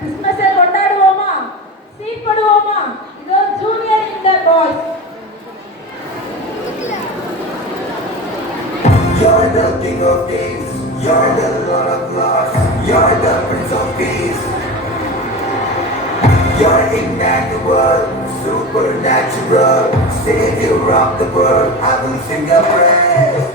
கிறிஸ்மஸை கொண்டாடுவோமா, சீர்படுவோமா? இதோ junior inter boys. You're the king of kings, you're the lord of lords, you're the prince of peace. You're Emmanuel, supernatural, savior of the world. I will sing a praise.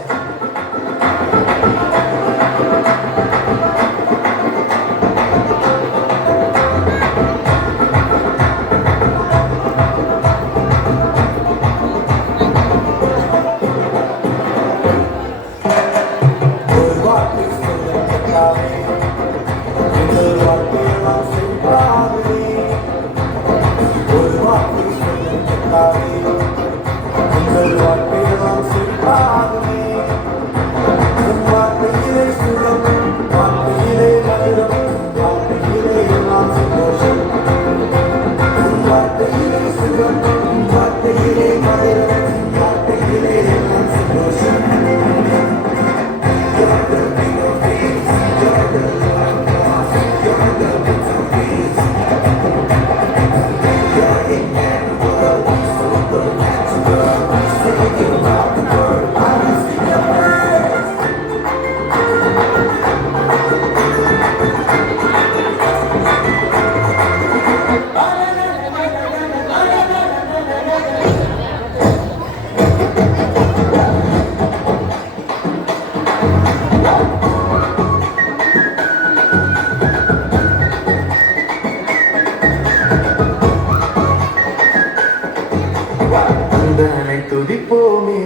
துதிப்போமே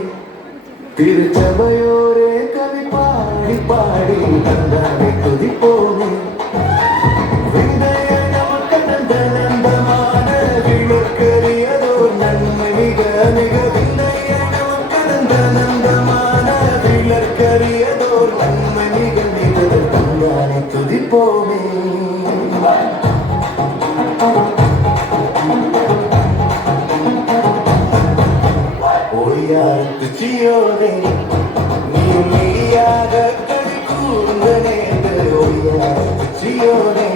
திருச்சபையோரே கவி பாடி பாடி தந்தானை துதிப்போமே நந்தமான விளக்கரியதோ நன்மை மிக மிக நந்தமான விளக்கரியதோ நன்மை மிக மிக தந்தானை துதிப்போமே Cione, Nimiyaga Kadikundanende, Oya Cione.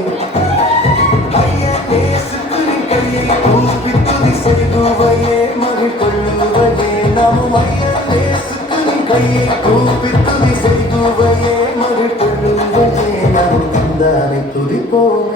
Ayya Nesukuri Kaye, Upitudi Sariguvaye, Marikolluvaye, Namu Ayya Nesukuri Kaye, Upitudi Sariguvaye, Marikolluvaye, Namu Tandane Tudipome.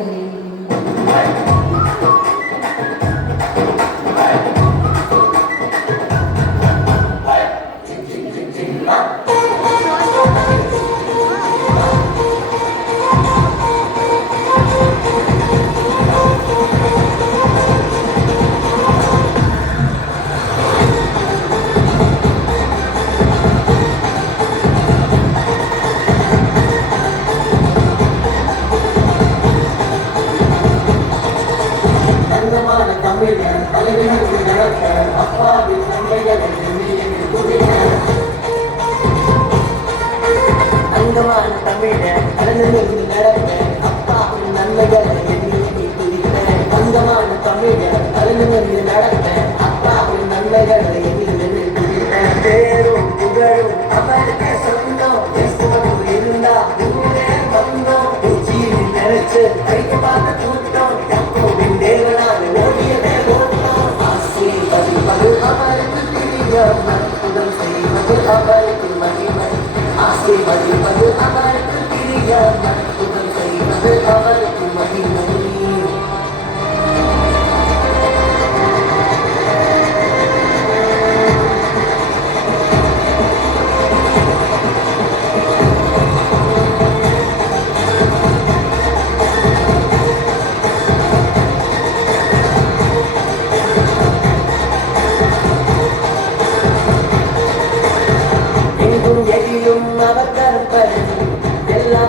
அங்கமான தமிழன் அழகு நடக்க அப்பாவின் நன்மைகளை எண்ணி துதிக்க அங்கமான தமிழன் அழகு நடக்க அப்பாவின் நன்மைகளை எண்ணி துதிக்க பேரும் புகழும் அவருக்கு சொந்தம் இருந்தா ஊரே வந்தோம் உச்சியில் நினைச்சு கையை பார்த்து கூட்டம் தப்போவின் தேவனால ஓடியதே ஓட்டம் ஆசீர்வதிப்பது அவருக்கு தெரியும் அற்புதம் செய்வது அவருக்கு மகிமை ஆசீர்வதிப்பது அவருக்கு தெரியும் அற்புதம் செய்வது அவருக்கு மகிமை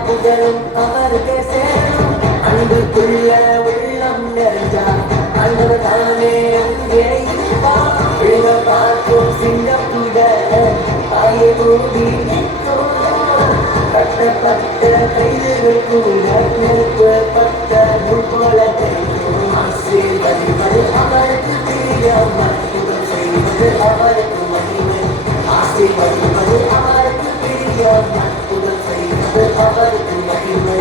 புகழும் அவருக்கு சேரும் அன்புக்குள்ள உள்ளம் நிறைஞ்சா அன்பு தானே அங்கே பார்க்கும் சிங்கப்புட தாயை மூடி கட்டப்பட்ட கைதுகள் கூட நெருப்பப்பட்ட போல தெரியும் ஆசீர்வதிப்பது அவருக்கு தெரியும் அற்புதம் செய்வது அவருக்கு மகிமை ஆசீர்வதிப்பது அவருக்கு தெரியும் அற்புதம் செய்வது அவருக்கு மகிமை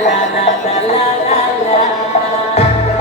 la la la la la la.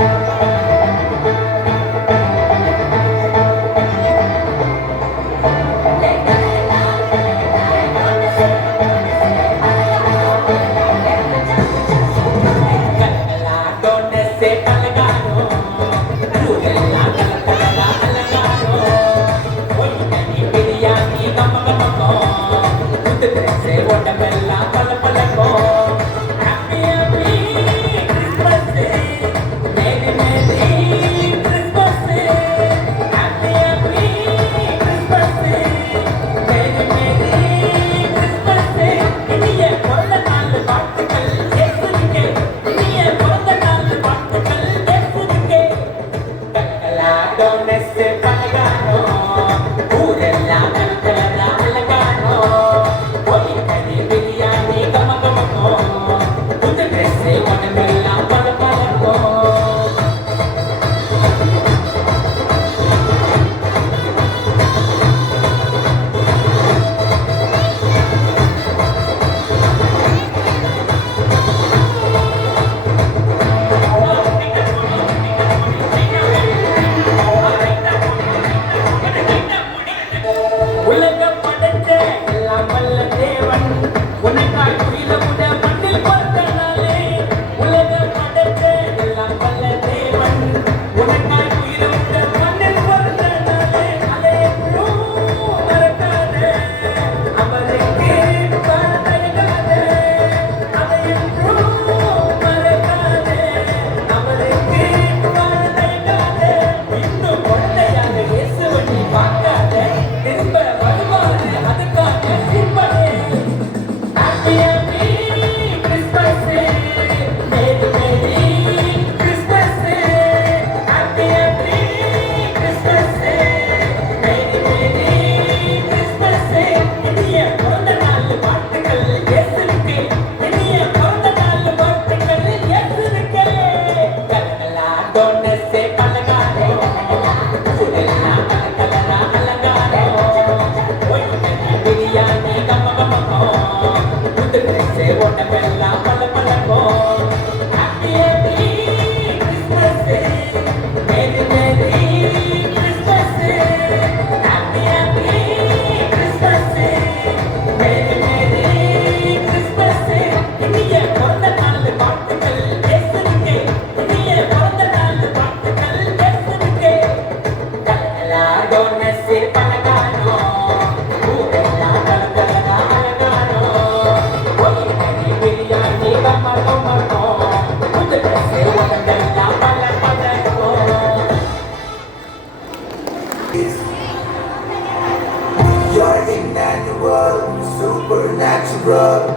You're Emmanuel, supernatural.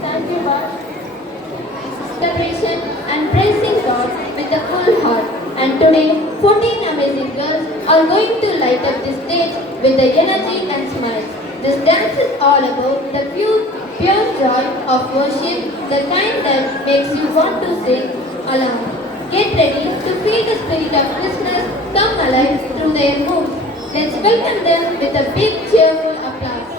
Thank you, God. Celebration and praising God with a full heart. And today, 14 amazing girls are going to light up the stage with the energy and smiles. This dance is all about the pure joy of worship, the kind that makes you want to sing along. Get ready to feel the spirit of Christmas come alive through their moves. Let's welcome them with a big cheerful applause.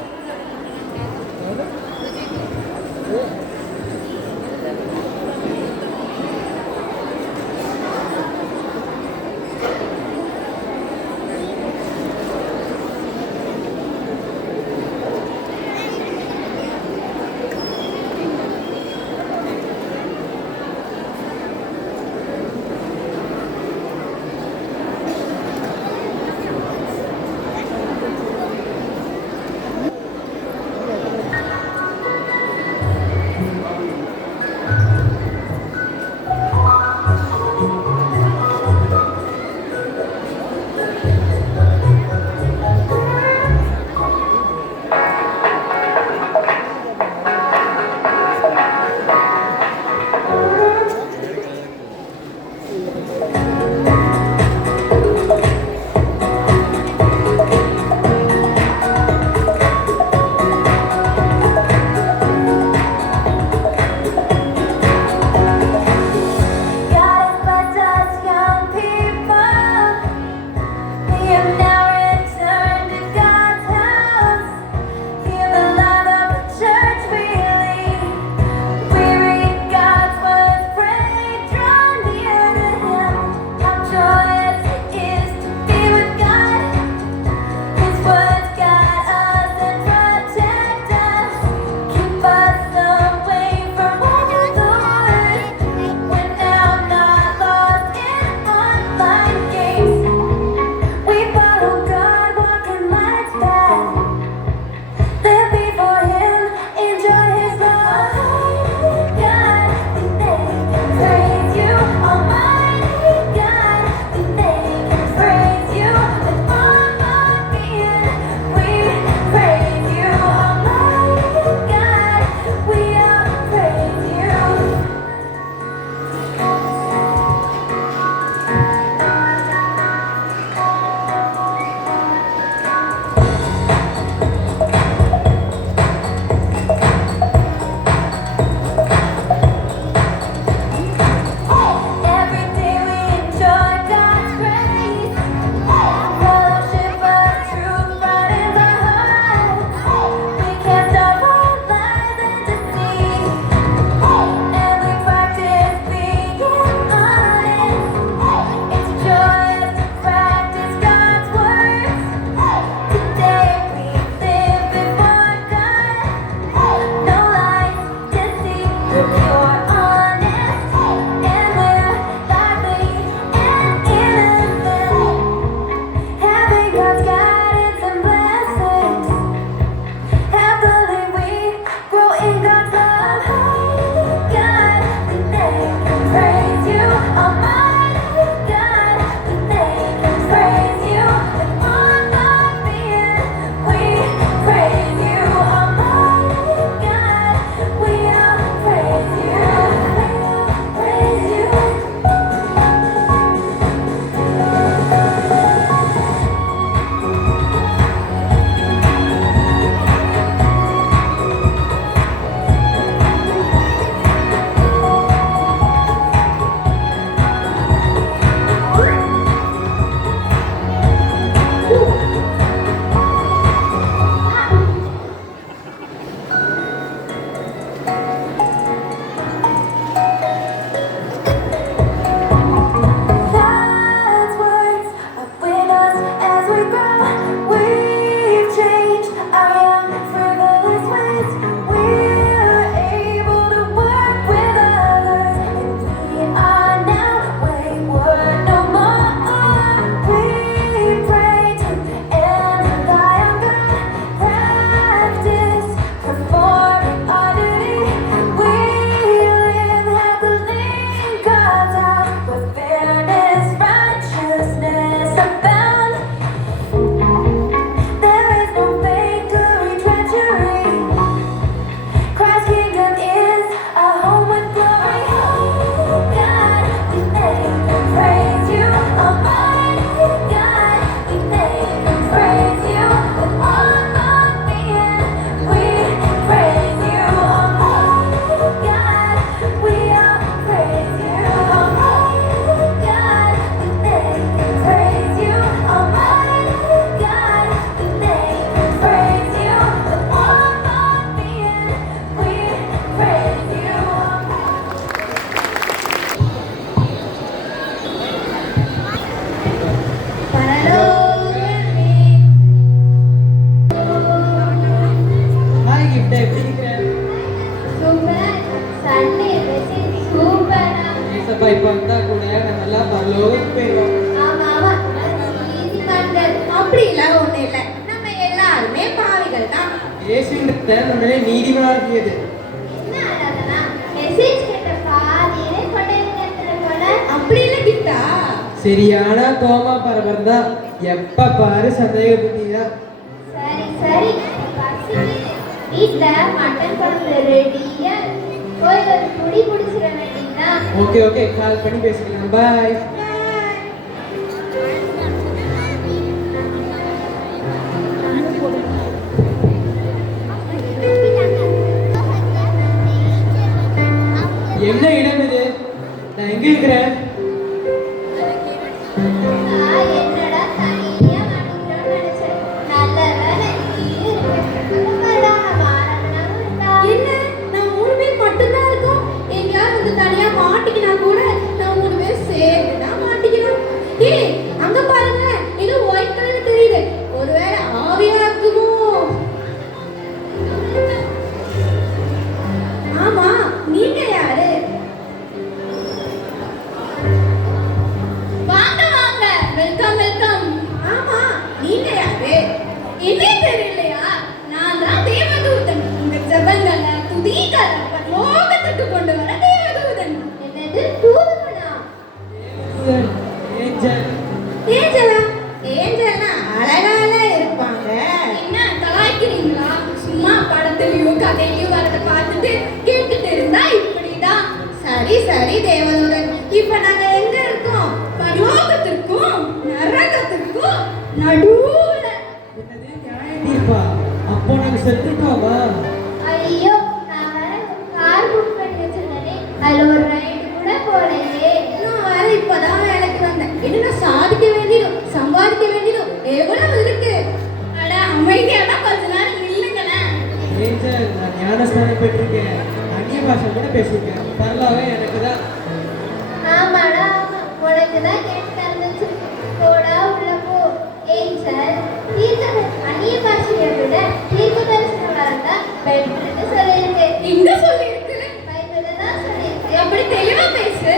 நீதிமாகியது சரியான coma பரபரம் தான். எப்ப பாரு சந்தேக புத்திதான். சரி சரி, வீட்டுல mutton குழம்பு ரெடியா, போய் ஒரு குடி குடிச்சிட வேண்டியதுதான். ஓகே ஓகே, கால் பண்ணி பேசிக்கலாம். பாய். என்ன இடம் இது? நான் எங்க இருக்கிறேன்? என்னடா தனியா மாட்டிக்கிறோம்னு நினைச்சேன். நல்ல வேலை நீ இருக்க. என்ன, நான் 3 பேர் மட்டும்தான் இருக்கோம். எங்கேயாவது வந்து தனியா மாட்டிக்கினா கூட நான் 3 பேர் சேர்ந்து தான் மாட்டிக்கிறோம். ஏய், அங்க பாருங்க, ஏதோ ஒயிட் கலர்ல தெரியுது. ஒருவேளை ஆவியா இருக்குமோ? ஆமா, நீங்க யாரு? வாங்க வாங்க, வெல்கம் வெல்கம். ஆமா, நீங்க யாரு? என்ன தெரியலையா? நான் தான் தேவதூதன். இந்த ஜபங்களை துதிகளை பரலோகத்துக்கு கொண்டு வர தேவதூதன். என்னது தூதனா? ஏஞ்சல். ஏஞ்சலா? ஏஞ்சல்னா அழகால இருப்பாங்க. என்ன கலாய்க்கிறீங்களா? சும்மா படத்துலயும் கதையிலயும் வரத பார்த்துட்டு கேட்டுட்டு இருந்தா இப்படிதான். சரி சரி தேவதூதன், இப்ப நாங்க எங்க இருக்கோம்? பரலோகத்திற்கும் நரகத்திற்கும் நடுவுல. என்னது நியாய தீர்ப்பா? அப்போ நாங்க செத்துட்டோமா? ஐயோ, நான் வேற கார் புக் பண்ணி வச்சிருந்தேனே, அதுல ஒரு ரைடு கூட போலையே. நான் வேற இப்பதான் வேலைக்கு வந்தேன். என்ன சாதிக்க வேண்டியதும் சம்பாதிக்க வேண்டியதும் எவ்வளவு இருக்கு. அட அமைதியாடா, கொஞ்ச நேரம் நில்லுங்களேன். ஏஞ்சல், நான் ஞானஸ்தானம் பெற்றிருக்கேன். அந்நிய பாஷை கூட பேசியிருக்கேன். பரவாயில்ல, எனக்கு தான். ஆமாடா, ஆமா, உனக்கு தான் கேட்டு தந்துச்சு. போடா உள்ள போ. ஏஞ்சல், அந்நிய பாஷையை விட தீர்க்க தரிசனம் வரதா பெட்ருன்னு சொல்லியிருக்கு. எங்க சொல்லியிருக்கு? பைபிள்ல தான் சொல்லியிருக்கு. அப்படி தெளிவா பேசு.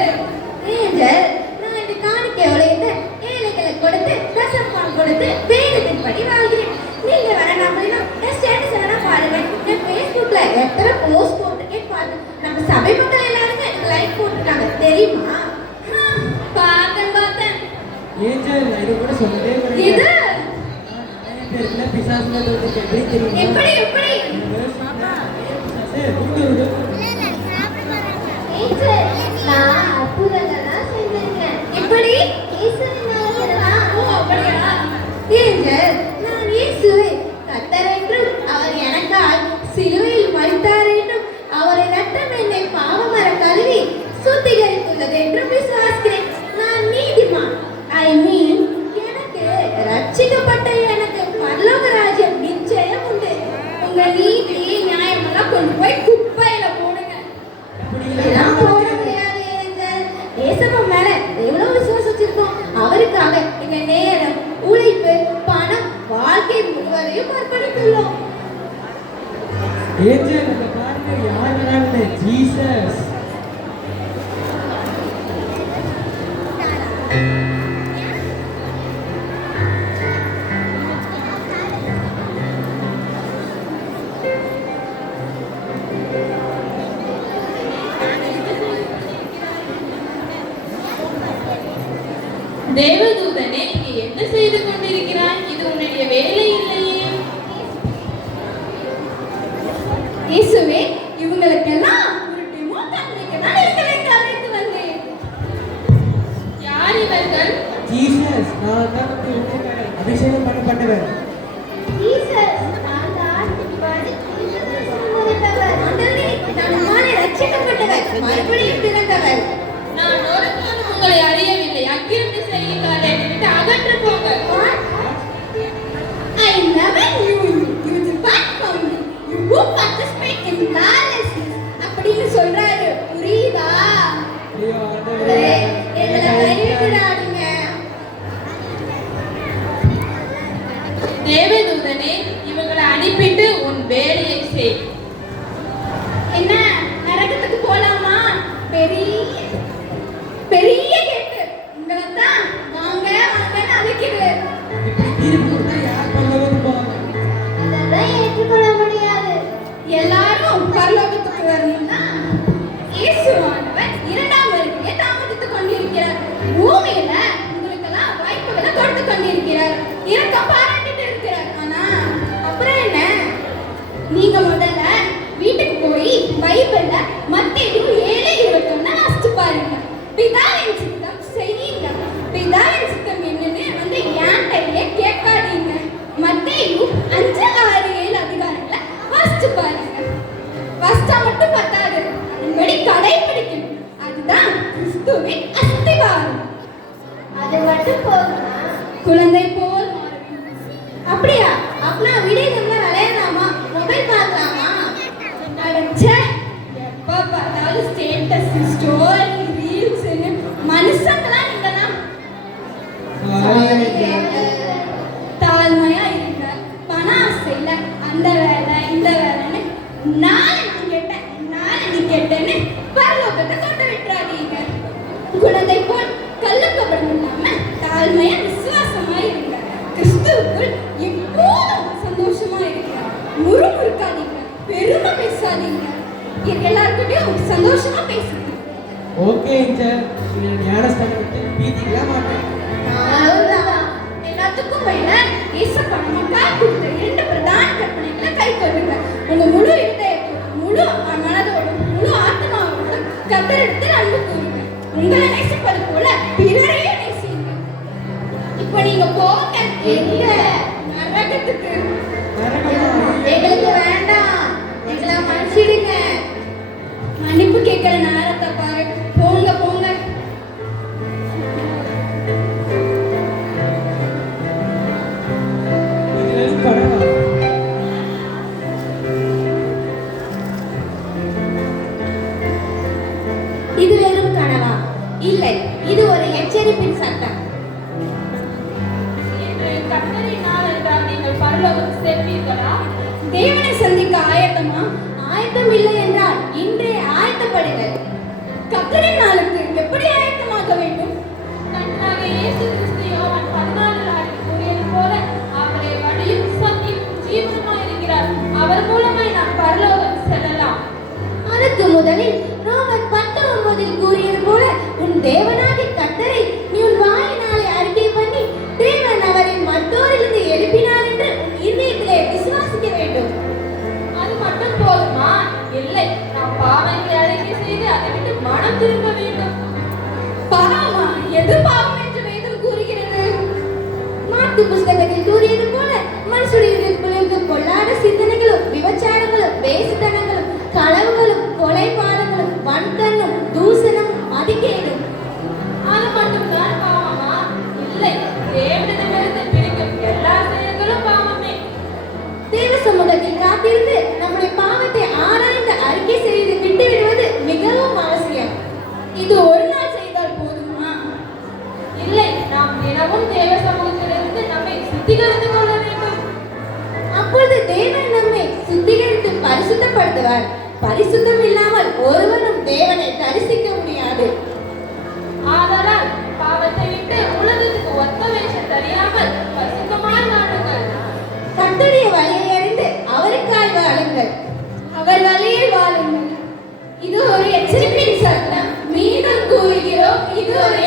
ஏஞ்சல், நான் இந்த காணிக்கை உழைத்து ஏழைகளை கொடுத்து தசமம் கொடுத்து வேதத்தின் படி வாழ்கிறேன். நீங்க வேற நம்பினா என் ஸ்டேட்டஸ் வேணா பாருங்க. என் ஃபேஸ்புக்ல எத்தனை போஸ்ட் போட்டிருக்கேன் பாருங்க. நம்ம சபை மக்கள் எல்லாருமே எனக்கு லைக் போட்டுருக்காங்க, தெரியுமா? பார்த்தேன் பார்த்தேன். ஏஞ்சல், நான் இது கூட சொல்லவே இது முடியாது. பேருக்குள்ள பிசாசுல தோத்துக்கு எப்படி தெரியுமா? எப்படி எப்படி? சரி, கூப்பிட்டு ஏஞ்சல், நான் அற்புதங்கள்லாம் செஞ்சிருக்கேன். எப்படி? இயேசுவின் நாமத்தில்தான். ஓ, அப்படியா? ஏஞ்சல், நான் இயேசுவை கர்த்தர் என்றும் அவர் எனக்காய் சிலுவையில் மரித்தார் என்றும் அவரின் ரத்தம் என்னை பாவமர கழுவி சுத்திகரித்துள்ளது என்றும் விசுவாசிக்கிறேன். நான் நீதிமான். ஐ மீன், எனக்கு ரட்சிக்கப்பட்ட எனக்கு பரலோக ராஜ்யம் நிச்சயம் உண்டு. உங்க நீதி நியாயமெல்லாம் கொண்டு போய் குப்பையில போடுங்க. இதெல்லாம் போட முடியாது ஏஞ்சல். ஏசப்பா மேல எவ்வளவு விசுவாசம் வச்சிருக்கோம். அவருக்காக எங்க நேரம், உழைப்பு, பணம் முழுவதையும் அர்ப்பணித்துள்ளோம். ஏஞ்சல் அந்த பாருங்க யார் வராங்கன்னு, ஜீசஸ். தேவதூதனே, இங்கே என்ன செய்து கொண்டிருக்கிறாய்? இது உன்னுடைய வேலை இல்லையே. இயேசுவே, இவங்களுக்கெல்லாம் ஒரு டெமோ காண்பிக்கதான் இவங்களை அழைத்து வந்தேன். யார் இவர்கள்? ஜீசஸ், நான் தான் அபிஷேகம் பண்ணப்பட்டவர். மறுபடியும் பிறந்தவர். நான் ஒரு காலம் உங்களை அறியவில்லை. அக்கிரமி செய்கிறாரே, விட்டு அகன்று போங்க. I never knew you. You depart from me. You won't participate in lawlessness. அப்படின்னு சொல்றாரு. புரியுதா? ஐயோ ஆண்டவரே, எங்களை கைவிடாதீங்க. தேவதூதனே, இவங்களை அனுப்பிட்டு உன் வேலையை செய். என்ன நரகத்துக்கு போலாமா? பெரிய பெரிய கேட்டு உங்களை தான் வாங்க வாங்கன்னு அழைக்குது. இப்படி தீர்ப்பு கொடுத்தா யார் பரலோகத்துக்கு போவாங்க? அதெல்லாம் ஏற்றுக்கொள்ள முடியாது. எல்லாரும் பரலோகத்துக்கு வரணும்னா இயேசுவானவர் இரண்டாம் வருகையை தாமதித்துக் கொண்டிருக்கிறார். பூமியில உங்களுக்கெல்லாம் வாய்ப்புகளை கொடுத்து கொண்டிருக்கிறார். இரக்கம் பாராட்டிட்டு இருக்கிறார். ஆனா அப்புறம் என்ன? நீங்க முதல்ல வீட்டுக்கு போய் பைபிள்ல மத்தேயு 7:21 வாசிச்சு பாருங்க. பிதாவின் சித்தம் செய்யுங்க. பிதாவின் சித்தம் என்னன்னு வந்து என்கிட்டயே கேட்காதீங்க. மத்தேயு 5:6-7 அதிகாரங்களை வாசிச்சு பாருங்க. வாசிச்சா மட்டும் பத்தாது, அதன்படி கடைபிடிக்கணும். அதுதான் கிறிஸ்துவின் அஸ்திவாரம். அது மட்டும் போதுமா? குழந்தை போல் மாறணும். அப்படியா? அப்படின்னா விடைகள்ல விளையாடலாமா? மொபைல் பார்க்கலாமா? அடச்சே, எப்ப பார்த்தாலும் ஸ்டேட்டஸ், ஸ்டோரி, ரீல்ஸ், மனுஷங்களா நீங்கதான். தாழ்மையா இருங்க. பண ஆசையில அந்த வேலை இந்த வேலைன்னு நாளை நான் கேட்டேன், நாளை நீ கேட்டேன்னு பரலோகத்தை கொண்டு விட்டுறாதீங்க. குழந்தை போல் கள்ளக்கபடம் இல்லாம தாழ்மையா விசுவாசமா இருங்க. கிறிஸ்துவுக்குள் எப்போதும் சந்தோஷமா இருங்க. முறுமுறுக்காதீங்க, பெருமை பேசாதீங்க. எல்லாருக்கிட்டையும் சந்தோஷமா பேசுங்க. ஓகே ஏஞ்சல், நீ ஞானஸ்தானத்தை பீதிக்கலாம் மாட்டேன். அவ்வளவுதான். எல்லாத்துக்கும் மேல இயேசப்பா நமக்காக கொடுத்த 2 பிரதான கற்பனைகளை கைக்கொள்ளுங்க. உங்க முழு இதயத்தோட, முழு மனதோடும், முழு ஆத்மாவோடும் கர்த்தரிடத்தில் அன்பு கூறுங்க. உங்களை நேசிப்பது போல பிறரையும் நேசிங்க. இப்போ நீங்க போங்க. எங்க? நரகத்துக்கு. எங்களுக்கு வேண்டாம், எங்களை மன்னிச்சிடுங்க. மன்னிப்பு கேட்கிற நேரத்தை பாரு. போங்க போங்க. இது கடவுளா? இது வெறும் கனவா? இல்லை, இது ஒரு எச்சரிப்பின் சட்டம். இன்று கர்த்தரின் நாள் என்றால் நீங்கள் பரலோகம் செல்வீர்களா? தேவனை சந்திக்க ஆயத்தமா? ஆயத்தம் இல்லை என்றால் இன்றே ஆயத்தப்படுங்கள். கர்த்தரின் நாளுக்கு எப்படி ஆயத்தமாக வேண்டும்? கர்த்தராகிய இயேசு கிறிஸ்து யோவான் 14:6 கூறியது போல அவரே வழியும் சத்தியமும் ஜீவனுமாய் இருக்கிறார். அவர் மூலமாய் நாம் பரலோகம் செல்லலாம். அதுக்கு முதலில் ரோமர் 10:9 கூறியது போல உன் தேவனாகிய கர்த்தரை நீ உன் வாயினாலே அறிக்கை பண்ணி தேவன் அவரை மற்றோரிலிருந்து எழுப்பினார் என்று உன் இதயத்திலே விசுவாசிக்க வேண்டும். அது மட்டும் போதுமா? இல்லை, நாம் பாவங்களை அறிக்கை செய்து அதை விட்டு மனம் திரும்ப வேண்டும். பாவமா? எது பாவம் என்று வேதம் கூறுகிறது? மார்க்கு புஸ்தகத்தில் கூறியது போல மனுஷனுடைய இதயத்திலிருந்து பொல்லாத சிந்தனைகளும், விபச்சாரங்களும், வேசித்தனங்களும், களவுகளும், கொலைபாதங்களும், வன்கண்ணும், தூசணம், மதிகேடும். அது மட்டும்தான் பாவமா? இல்லை, தேவனிடமிருந்து பிரிக்கும் எல்லா செயல்களும் பாவமே. தேவ சமூகத்தில் காத்திருந்து நம்முடைய பாவத்தை ஆராய்ந்து அறிக்கை செய்து விட்டு விடுவது மிகவும் அவசியம். இது ஒரு நாள் செய்தால் போதுமா? இல்லை, நாம் தினமும் தேவ சமூகத்திலிருந்து நம்மை சுத்திகரித்துக் கொள்ள வேண்டும். இது ஒரு